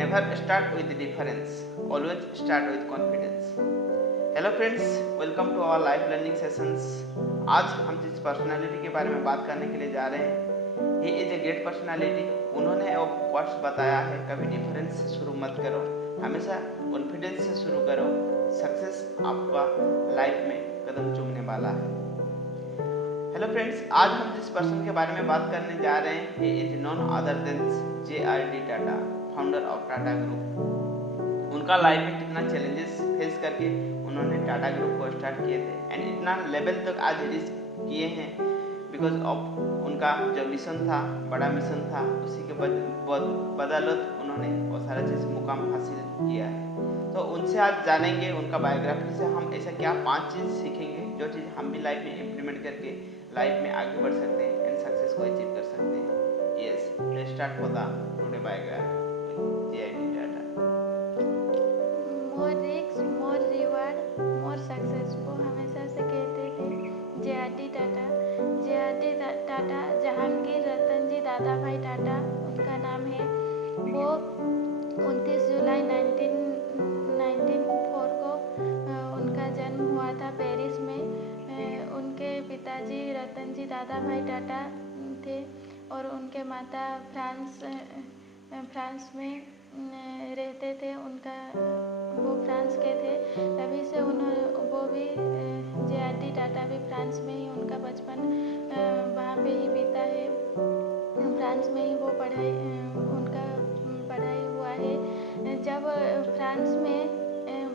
Never start with difference, always start with confidence. Hello friends, welcome to our life learning sessions. आज हम जिस personality के बारे में बात करने के लिए जा रहे हैं, he is a great personality. उन्होंने वर्ड्स बताया है, कभी डिफरेंस से शुरू मत करो, हमेशा कॉन्फिडेंस से शुरू करो। सक्सेस आपका लाइफ में कदम चूमने वाला है। हेलो फ्रेंड्स, आज हम जिस पर्सन के बारे में बात करने जा रहे हैं, he is none other than J.R.D. Tata, founder of Tata group. उनका लाइफ में कितना चैलेंजेस फेस करके उन्होंने टाटा ग्रुप को स्टार्ट किए थे एंड इतना लेवल तक आज रीच किए हैं बिकॉज ऑफ उनका जो मिशन था, बड़ा मिशन था, उसी के बदौलत उन्होंने वो सारा चीज़ मुकाम हासिल किया है। तो उनसे आज जानेंगे, उनका बायोग्राफी से हम ऐसा क्या 5 चीज़ सीखेंगे जो चीज़ हम भी लाइफ में इम्प्लीमेंट करके लाइफ में आगे बढ़ सकते हैं एंड सक्सेस को अचीव कर सकते हैं। Yes, let's start for the today biography J.R.D. Tata. More risk, more reward, more success, वो हमेशा से कहते थे J.R.D. टाटा। J.R.D. टाटा जहांगीर रतन जी दादा भाई टाटा उनका नाम है। वो 29 जुलाई 1904 को उनका जन्म हुआ था पेरिस में। उनके पिताजी रतन जी दादा भाई टाटा थे और उनके माता फ्रांस में रहते थे। वो फ्रांस के थे, तभी से वो भी J.R.D. टाटा भी फ्रांस में ही उनका बचपन वहाँ पे ही बीता है। फ्रांस में ही उनका पढ़ाई हुआ है। जब फ्रांस में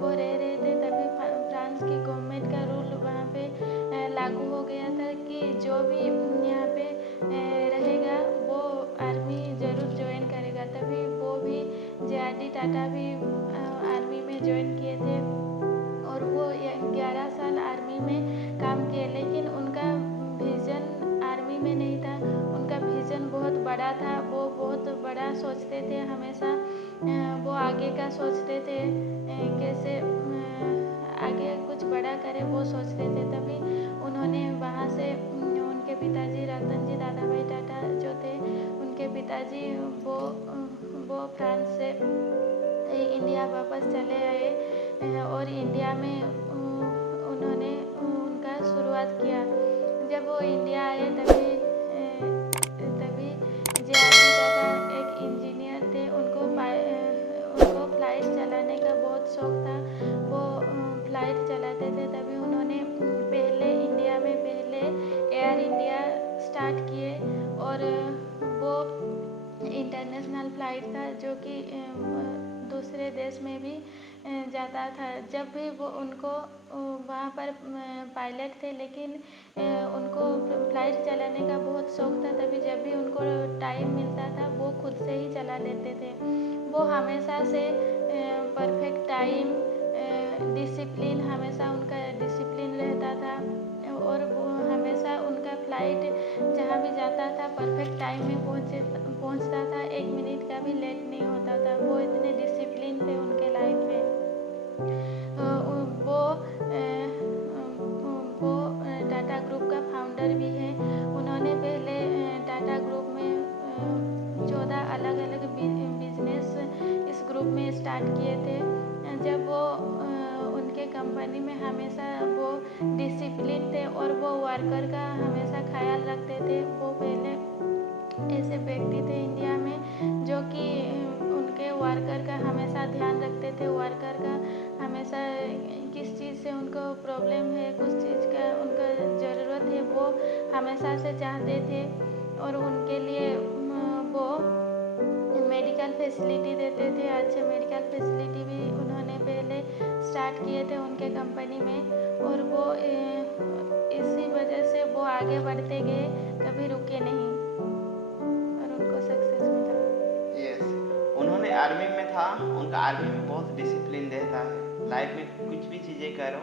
वो रह रहे थे तभी फ्रांस की गवर्नमेंट का रूल वहाँ पे लागू हो गया था कि जो भी यहाँ पे रहेगा वो आर्मी ज़रूर ज्वाइन करेगा। तभी वो भी J.R.D. टाटा भी आर्मी में ज्वाइन किए थे और वो 11 साल आर्मी में काम किए, लेकिन उनका विज़न आर्मी में नहीं था। उनका विज़न बहुत बड़ा था, वो बहुत बड़ा सोचते थे हमेशा। वो आगे का सोचते थे, कैसे आगे कुछ बड़ा करे वो सोचते थे। तभी उन्होंने वहाँ से उनके पिताजी रतन जी दादा भाई टाटा जो थे, उनके पिताजी वो फ्रांस से इंडिया वापस चले आए और इंडिया में उन्होंने उनका शुरुआत किया। जब वो इंडिया आए तभी J.R.D. टाटा एक इंजीनियर थे। उनको फ्लाइट चलाने का बहुत शौक था, वो फ्लाइट चलाते थे। तभी उन्होंने इंडिया में पहले एयर इंडिया स्टार्ट किए और वो इंटरनेशनल फ्लाइट था जो कि दूसरे देश में भी जाता था। जब भी वो उनको वहाँ पर पायलट थे, लेकिन उनको फ्लाइट चलाने का बहुत शौक था। तभी जब भी उनको टाइम मिलता था वो खुद से ही चला लेते थे। वो हमेशा से परफेक्ट टाइम, डिसिप्लिन, हमेशा उनका डिसिप्लिन रहता था और वो हमेशा उनका फ्लाइट जहाँ भी जाता था परफेक्ट टाइम में पहुँचता था, 1 मिनट का भी लेट नहीं होता था। वो इतने डिसिप्लिन थे उनके लाइफ में। वो टाटा ग्रुप का फाउंडर भी है। उन्होंने पहले टाटा ग्रुप में 14 अलग अलग बिजनेस इस ग्रुप में स्टार्ट किए थे। जब वो उनके कंपनी में हमेशा वो डिसिप्लिन थे और वो वर्कर का हमेशा ख्याल रखते थे। वो पहले ऐसे व्यक्ति थे इंडिया में जो कि उनके वर्कर का हमेशा ध्यान रखते थे। वर्कर का हमेशा किस चीज़ से उनको प्रॉब्लम है, कुछ चीज़ का उनको ज़रूरत है, वो हमेशा से चाहते थे और उनके लिए वो मेडिकल फैसिलिटी देते थे। अच्छे मेडिकल फैसिलिटी भी उन्होंने पहले स्टार्ट किए थे उनके कंपनी में और वो इसी वजह से वो आगे बढ़ते गए, कभी रुके नहीं और उनको सक्सेस मिला। यस, उन्होंने आर्मी में था, उनका आर्मी में बहुत डिसिप्लिन रहता है। लाइफ में कुछ भी चीज़ें करो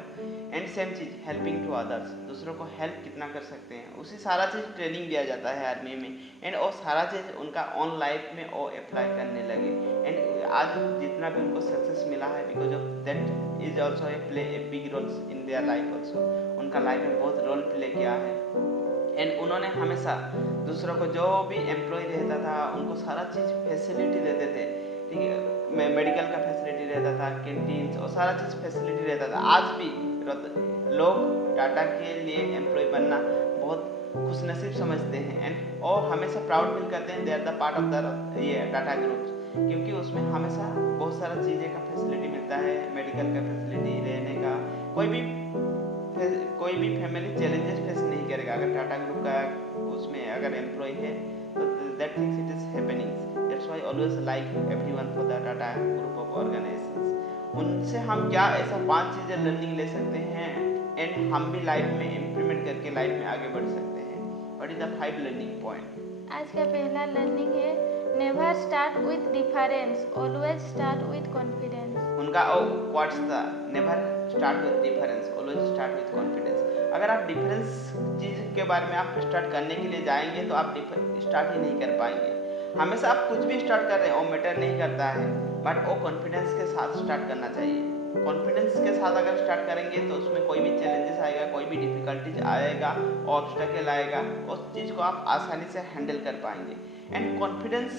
एंड सेम चीज़ हेल्पिंग टू अदर्स, दूसरों को हेल्प कितना कर सकते हैं उसी सारा चीज़ ट्रेनिंग दिया जाता है आर्मी में एंड वो सारा चीज़ उनका ऑन लाइफ में वो अप्लाई करने लगे एंड आज जितना भी उनको सक्सेस मिला है because of that is also play a big roles in their life also. उनका लाइफ में बहुत रोल प्ले किया है एंड उन्होंने हमेशा दूसरों को जो भी एम्प्लॉय रहता था उनको सारा चीज़ फैसिलिटी देते थे ठीक है, मेडिकल का फैसिलिटी रहता था, कैंटीन्स और सारा चीज़ फैसिलिटी रहता था। आज भी लोग टाटा के लिए एम्प्लॉय बनना बहुत खुशनसीब समझते हैं एंड और हमेशा प्राउड फील करते हैं they are the part of the ये टाटा ग्रुप, क्योंकि उसमें हमेशा बहुत सारा चीज़ें का फैसिलिटी मिलता है, मेडिकल का फैसिलिटी, रहने का, कोई भी फैमिली चैलेंजेस फेस नहीं करेगा अगर टाटा ग्रुप का उसमें अगर एम्प्लॉय है, तो that things it is happening. That's why always like everyone for the Tata group of organisations. उनसे हम क्या ऐसा 5 चीज़ें लर्निंग ले सकते हैं एंड हम भी लाइफ में इम्प्लीमेंट करके लाइफ में आगे बढ़ सकते हैं। What is the 5 learning point? आज का पहला लर्निंग है never start with difference, always start with confidence. उनका what's the never start with difference, always start with confidence. अगर आप डिफरेंस चीज़ के बारे में आप स्टार्ट करने के लिए जाएंगे तो आप स्टार्ट ही नहीं कर पाएंगे। हमेशा आप कुछ भी स्टार्ट कर रहे हैं वो मैटर नहीं करता है, बट वो कॉन्फिडेंस के साथ स्टार्ट करना चाहिए। कॉन्फिडेंस के साथ अगर स्टार्ट करेंगे तो उसमें कोई भी चैलेंजेस आएगा, कोई भी डिफिकल्टीज आएगा, ऑब्स्टेकल आएगा, उस चीज़ को आप आसानी से हैंडल कर पाएंगे। एंड कॉन्फिडेंस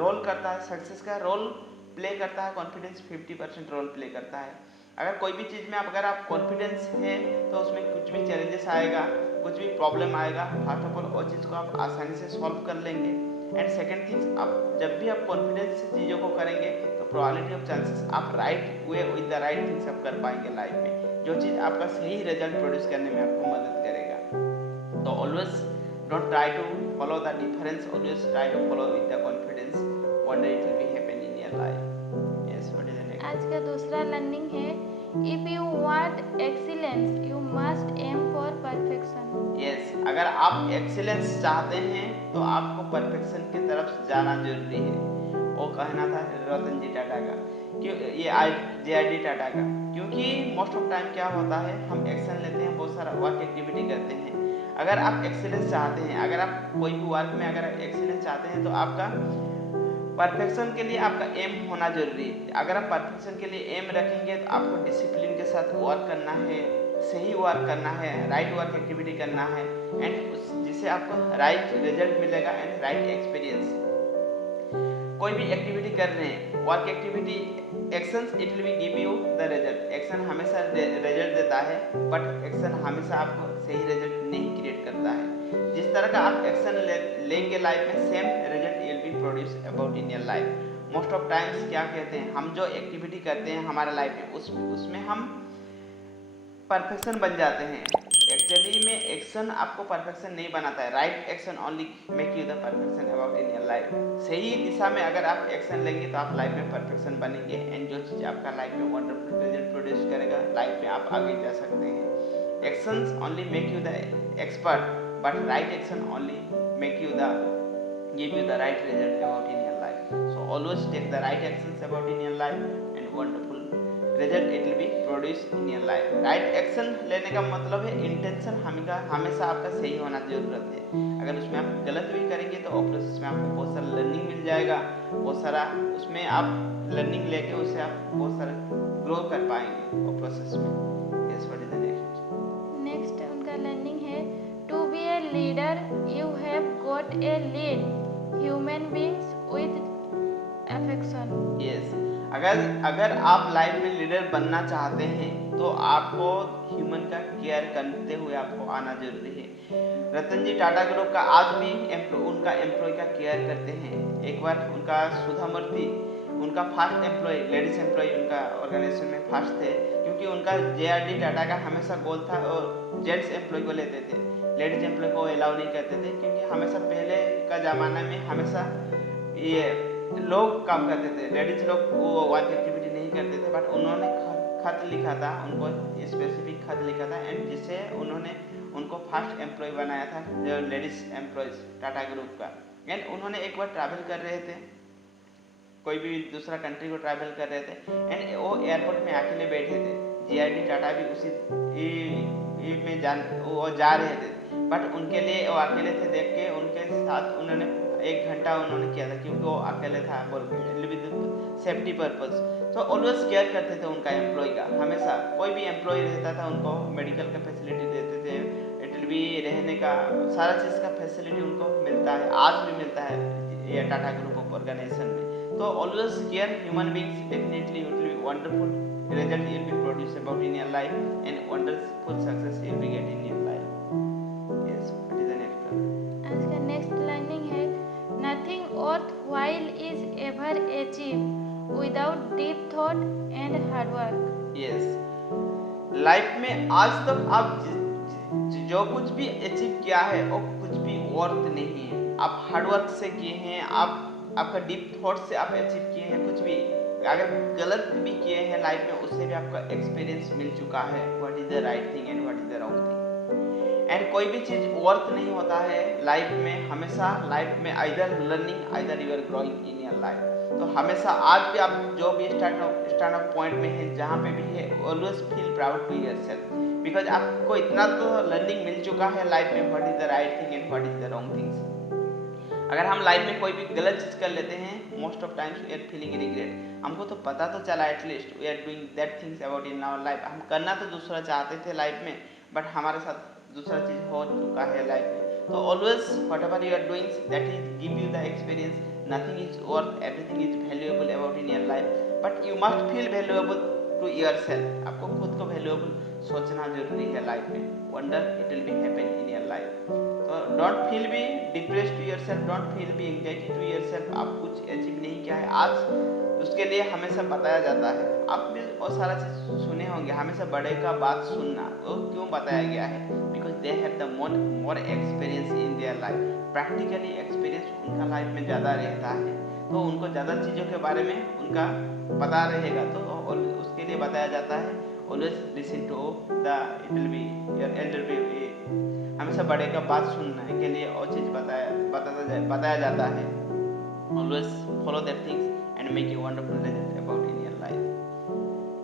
रोल करता है, सक्सेस का रोल प्ले करता है, कॉन्फिडेंस 50% रोल प्ले करता है। अगर कोई भी चीज़ में अगर आप कॉन्फिडेंस है तो उसमें कुछ भी चैलेंजेस आएगा, कुछ भी प्रॉब्लम आएगा, फर्स्ट ऑफ ऑल वो चीज़ को आप आसानी से सॉल्व कर लेंगे। एंड सेकेंड थिंग्स, आप जब भी आप कॉन्फिडेंस से चीज़ों को करेंगे तो प्रोबेबिलिटी ऑफ चांसेस आप right way with the right things आप कर पाएंगे लाइफ में, जो चीज़ आपका सही रिजल्ट प्रोड्यूस करने में आपको मदद करेगा। तो always don't try to follow the difference, always try to follow with the confidence, one day it will be happen in your life. Yes, what is the next? आज का दूसरा लर्निंग है if you want excellence you must aim for perfection. Yes, अगर आप excellence चाहते हैं तो आपको परफेक्शन की तरफ जाना जरूरी है। वो कहना था रतन जी टाटा का, क्यों ये JRD टाटा का, क्योंकि मोस्ट ऑफ टाइम क्या होता है हम एक्शन लेते हैं, बहुत सारा वर्क एक्टिविटी करते हैं। अगर आप एक्सीलेंस चाहते हैं, अगर आप कोई भी वर्क में अगर एक्सीलेंस चाहते हैं तो आपका परफेक्शन के लिए आपका एम होना जरूरी है। अगर आप परफेक्शन के लिए एम रखेंगे तो आपको डिसिप्लिन के साथ वर्क करना है, सही वर्क करना है, राइट वर्क एक्टिविटी करना है एंड जिससे आपको राइट रिजल्ट मिलेगा एंड राइट एक्सपीरियंस। कोई भी एक्टिविटी कर रहे हैं, work activity, actions, it will B give you the result. Action हमेशा रिजल्ट देता है, बट एक्शन हमेशा आपको सही रिजल्ट नहीं क्रिएट करता है। जिस तरह का आप एक्शन लेंगे लाइफ में, same result will be produce about in your life. Most of times क्या कहते हैं, हम जो एक्टिविटी करते हैं हमारे लाइफ में उसमें हम परफेक्शन बन जाते हैं। एक्चुअली में एक्शन आपको परफेक्शन नहीं बनाता है, right action only make you the perfection about in your life. सही दिशा में अगर आप एक्शन लेंगे तो आप लाइफ में परफेक्शन बनेंगे एंड जो चीज़ आपका लाइफ में वंडरफुल रिजल्ट प्रोड्यूस करेगा, लाइफ में आप आगे जा सकते हैं। Actions only make you the expert, but right action only make you the give you the right result about in your life. So always take the right actions about in your life and wonderful result it will be produced in your life. Right action लेने का मतलब है intention हमेशा आपका सही होना जरूरत है। अगर उसमें आप गलत भी करेंगे तो प्रोसेस में आपको बहुत सारा लर्निंग मिल जाएगा, बहुत सारा उसमें आप लर्निंग लेके उससे आप बहुत सारा ग्रो कर पाएंगे वो प्रोसेस में। Yes, what is the next? Next उनका लर्निंग है to be a leader you have got a lead human beings with affection. Yes, अगर आप लाइफ में लीडर बनना चाहते हैं तो आपको ह्यूमन का केयर करते हुए आपको आना जरूरी है। रतन जी टाटा ग्रुप का आज भी उनका एम्प्लॉय का केयर करते हैं। एक बार उनका सुधा मूर्ति उनका फर्स्ट एम्प्लॉय, लेडीज एम्प्लॉय उनका ऑर्गेनाइजेशन में फर्स्ट थे, क्योंकि उनका JRD टाटा का हमेशा गोल था और जेंट्स एम्प्लॉय को लेते थे, लेडीज एम्प्लॉय को अलाउ नहीं करते थे, क्योंकि हमेशा पहले का ज़माना में हमेशा ये लोग काम करते थे, लेडीज लोग वो वर्क एक्टिविटी नहीं करते थे। बट उन्होंने खत लिखा था, उनको स्पेसिफिक खत लिखा था एंड जिससे उन्होंने उनको फर्स्ट एम्प्लॉय बनाया था, जो लेडीज एम्प्लॉयज टाटा ग्रुप का। एंड उन्होंने एक बार ट्रैवल कर रहे थे, कोई भी दूसरा कंट्री को ट्रैवल कर रहे थे एंड वो एयरपोर्ट में अकेले बैठे थे। JRD टाटा भी उसी में वो जा रहे थे, बट उनके लिए वो अकेले थे, देख के उनके साथ उन्होंने 1 घंटा उन्होंने किया था, क्योंकि वो अकेले था बोल के सेफ्टी पर्पज। तो ऑलवेज केयर करते थे उनका एम्प्लॉय का, हमेशा कोई भी एम्प्लॉय रहता था उनको मेडिकल का फैसिलिटी देते थे, इट भी रहने का सारा चीज़ का फैसिलिटी उनको मिलता है, आज भी मिलता है ये टाटा ग्रुप ऑफ ऑर्गेनाइजेशन में। तो always care human beings, definitely it will be wonderful result you will be produce about in your life, and wonderful success you will be get in your life. Yes, what is the next one? आज का next learning है nothing worthwhile is ever achieved without deep thought and hard work. Yes, life में आज तक आप जो कुछ भी अचीव किया है वो कुछ भी वर्थ नहीं है। आप हार्डवर्क से किए हैं, आप आपका डीप थॉट से आप अचीव किए हैं, कुछ भी अगर गलत भी किए हैं लाइफ में उससे भी आपका एक्सपीरियंस मिल चुका है what is the right thing and what is the wrong thing. And कोई भी चीज वर्थ नहीं होता है लाइफ में, हमेशा लाइफ में either learning either you are growing in your life. तो हमेशा आज भी आप जो भी स्टार्ट ऑफ पॉइंट में है जहाँ पे भी है always feel proud to yourself, because आपको इतना तो लर्निंग मिल चुका है लाइफ में what is the right thing and what is the wrong things. अगर हम लाइफ में कोई भी गलत चीज कर लेते हैं most of times we are feeling regret. हमको तो पता तो चला at least we are doing that things about in our life, हम करना तो दूसरा चाहते थे लाइफ में बट हमारे साथ दूसरा चीज हो चुका है लाइफ में। तो always whatever you are doing that is give you the experience, nothing is worth everything is valuable about in your life, but you must feel valuable to yourself. आपको खुद को वैल्यूएबल सोचना जरूरी है life में, wonder it will be happen in your life. तो don't feel be depressed to yourself, don't feel be anxiety to yourself. आप कुछ अचीव नहीं किया है आज उसके लिए हमेशा बताया जाता है, आप भी बहुत सारा चीज सुने होंगे, हमेशा बड़े का बात सुनना। वो क्यों बताया गया है? Because they have the more experience in their life, practically experience उनका लाइफ में ज़्यादा रहता है तो उनको ज़्यादा चीज़ों के बारे में उनका पता रहेगा। तो उसके लिए बताया जाता है always listen to the it will be your elder be, हमेशा बड़े का बात सुनने के लिए और चीज़ बताया जाता है। Always follow that things and make you wonderful result about in your life.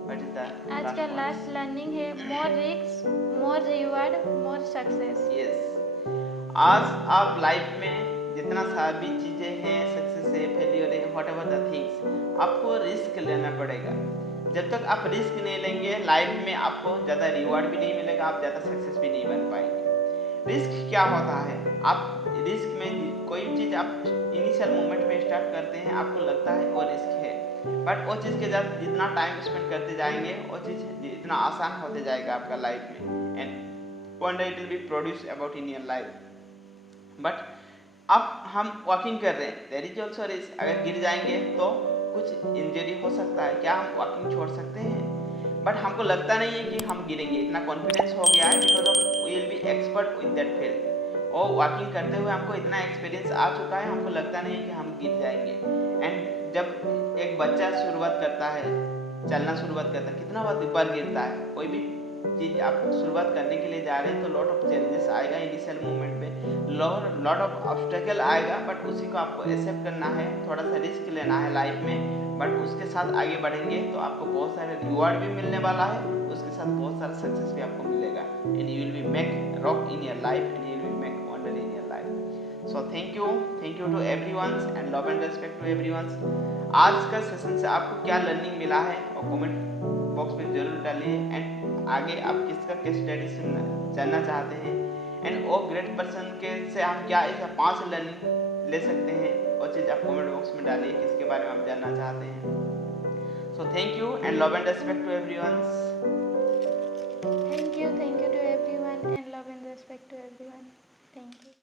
What is the आज का लास्ट लर्निंग है मोर रिस्क मोर रिवार्ड मोर सक्सेस। यस, आज आप लाइफ में जितना सारी भी चीज़ें हैं, सक्सेस है, फेलियर है, व्हाट एवर द थिंग्स, आपको रिस्क लेना पड़ेगा। जब तक आप रिस्क नहीं लेंगे लाइफ में आपको ज़्यादा रिवार्ड भी नहीं मिलेगा, आप ज़्यादा सक्सेस भी नहीं बन पाएंगे। रिस्क क्या होता है? आप रिस्क में कोई चीज़ आप इनिशियल मोमेंट में स्टार्ट करते हैं आपको लगता है वो रिस्क है, बट वो चीज़ के साथ जितना टाइम स्पेंड करते जाएंगे वो चीज़ इतना आसान होते जाएगा आपका लाइफ में, and one day it will B produce about in your life. But अब हम वॉकिंग कर रहे हैं, देयर इज ऑल्सो रिस्क, अगर गिर जाएंगे तो कुछ इंजरी हो सकता है, क्या हम वॉकिंग छोड़ सकते हैं? बट हमको लगता नहीं है कि हम गिरेंगे, इतना कॉन्फिडेंस हो गया है because of we will be expert with that field. और वॉकिंग करते हुए हमको इतना एक्सपीरियंस आ चुका है, हमको लगता नहीं है कि हम गिर जाएंगे। एंड जब एक बच्चा शुरुआत करता है, चलना शुरुआत करता है, कितना बार गिरता है? कोई भी चीज़ आप शुरुआत करने के लिए जा रहे हैं तो लॉट ऑफ चैलेंजेस आएगा इनिशियल मोमेंट में, लॉट ऑफ ऑब्स्टेकल आएगा, बट उसी को आपको एक्सेप्ट करना है, थोड़ा सा रिस्क लेना है लाइफ में, बट उसके साथ आगे बढ़ेंगे तो आपको बहुत सारे रिवॉर्ड भी मिलने वाला है, उसके साथ बहुत सारा सक्सेस भी आपको मिलेगा, and you will be make rock in your life and you will make wonder in your life. So thank you to everyone and love and respect to everyone. आज का सेशन से आपको क्या लर्निंग मिला है और कमेंट बॉक्स में जरूर डालिए, एंड आगे आप किसका केस स्टडी जानना चाहते हैं, एंड वो ग्रेट पर्सन के से हम क्या ऐसा 5 लर्निंग ले सकते हैं, वो चीज़ आप कमेंट बॉक्स में डालिए किसके बारे में आप जानना चाहते हैं। So thank you and love and respect to everyone. Thank you to everyone and love and respect to everyone. Thank you.